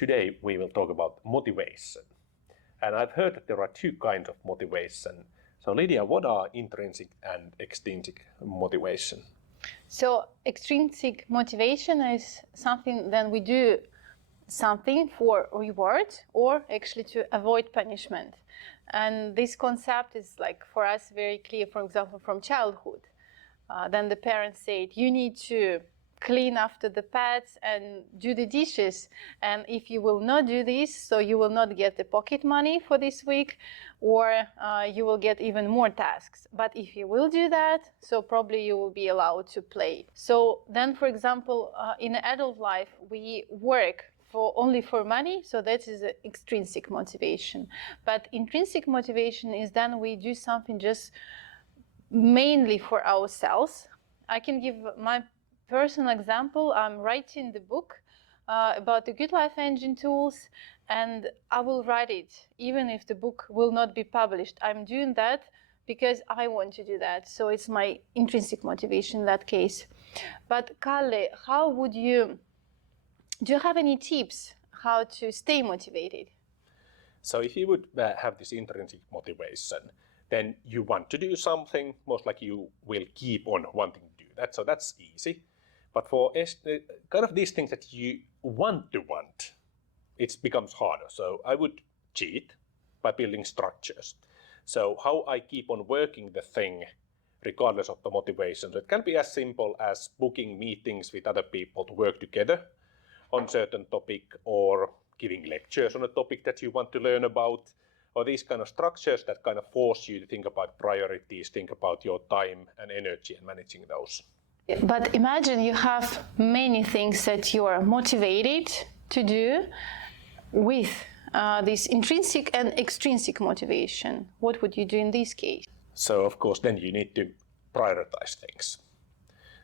Today we will talk about motivation. And I've heard that there are two kinds of motivation. So Lidia, what are intrinsic and extrinsic motivation? So extrinsic motivation is something that we do something for reward or actually to avoid punishment. And this concept is like for us very clear, for example, from childhood. Then the parents said, you need to clean after the pets and do the dishes. And if you will not do this, so you will not get the pocket money for this week, or you will get even more tasks. But if you will do that, so probably you will be allowed to play. So then, for example, in adult life, we work only for money, so that is an extrinsic motivation. But intrinsic motivation is then we do something just mainly for ourselves. I can give my personal example. I'm writing the book about the Good Life Engine tools, and I will write it even if the book will not be published. I'm doing that because I want to do that. So it's my intrinsic motivation in that case. But Kalle, do you have any tips how to stay motivated? So if you would have this intrinsic motivation, then you want to do something, most likely you will keep on wanting to do that. So that's easy. But for kind of these things that you want, it becomes harder. So I would cheat by building structures. So how I keep on working the thing regardless of the motivation. So it can be as simple as booking meetings with other people to work together on certain topic, or giving lectures on a topic that you want to learn about, or these kind of structures that kind of force you to think about priorities, think about your time and energy and managing those. But imagine you have many things that you are motivated to do with this intrinsic and extrinsic motivation. What would you do in this case? So of course then you need to prioritize things.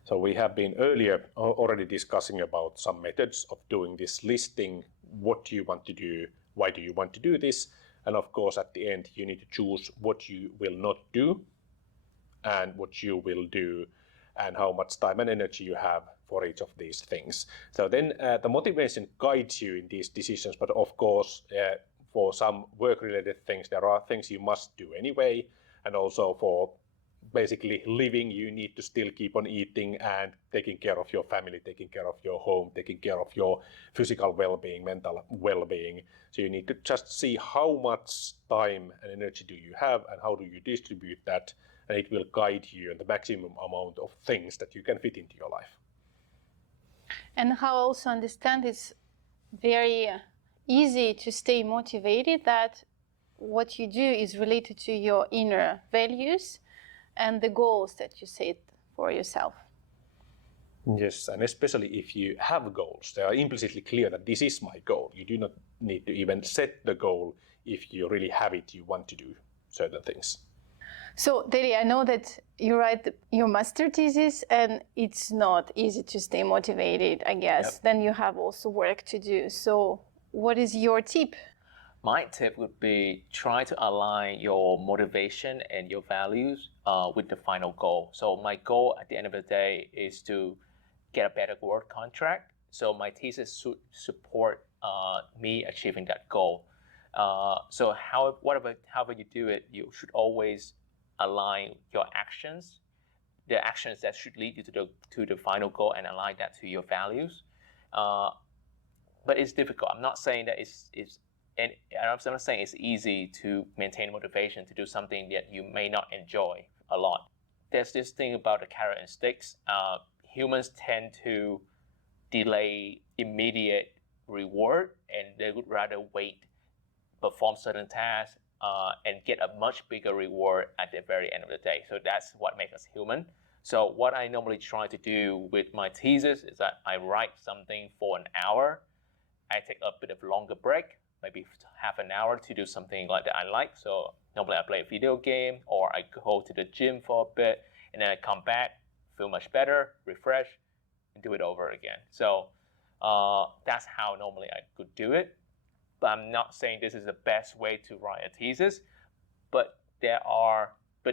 So we have been earlier already discussing about some methods of doing this listing, what you want to do, why do you want to do this, and of course at the end you need to choose what you will not do and what you will do, and how much time and energy you have for each of these things. So then the motivation guides you in these decisions, but of course for some work-related things there are things you must do anyway, and also for basically living, you need to still keep on eating and taking care of your family, taking care of your home, taking care of your physical well-being, mental well-being. So you need to just see how much time and energy do you have and how do you distribute that, and it will guide you in the maximum amount of things that you can fit into your life. And how I also understand it's very easy to stay motivated, that what you do is related to your inner values and the goals that you set for yourself. Yes, and especially if you have goals, they are implicitly clear that this is my goal. You do not need to even set the goal. If you really have it, you want to do certain things. So, Lidia, I know that you write your master thesis and it's not easy to stay motivated, I guess. Yep. Then you have also work to do. So what is your tip? My tip would be try to align your motivation and your values with the final goal. So my goal at the end of the day is to get a better work contract. So my thesis should support me achieving that goal. So however you do it, you should always align your actions, the actions that should lead you to the final goal, and align that to your values. But it's difficult. I'm not saying that and I'm not saying it's easy to maintain motivation to do something that you may not enjoy a lot. There's this thing about the carrot and sticks. Humans tend to delay immediate reward, and they would rather wait, perform certain tasks, and get a much bigger reward at the very end of the day. So that's what makes us human. So what I normally try to do with my thesis is that I write something for an hour. I take a bit of longer break, maybe half an hour, to do something like that I like. So normally I play a video game, or I go to the gym for a bit, and then I come back, feel much better, refresh, and do it over again. So that's how normally I could do it. But I'm not saying this is the best way to write a thesis, but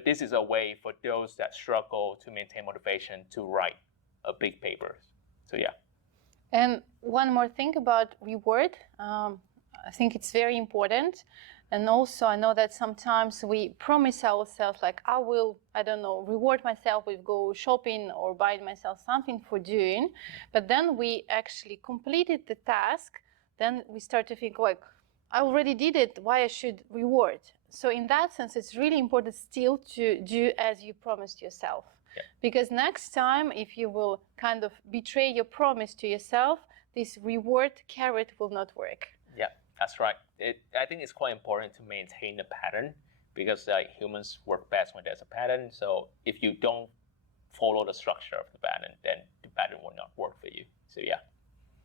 this is a way for those that struggle to maintain motivation to write a big paper. So yeah. And one more thing about reward, I think it's very important. And also, I know that sometimes we promise ourselves, like, I will, I don't know, reward myself with go shopping or buy myself something for doing. But then we actually completed the task. Then we start to think, like, I already did it, why I should reward? So in that sense, it's really important still to do as you promised yourself. Yeah. Because next time, if you will kind of betray your promise to yourself, this reward carrot will not work. Yeah, that's right. I think it's quite important to maintain the pattern because humans work best when there's a pattern. So if you don't follow the structure of the pattern, then the pattern will not work for you. So yeah.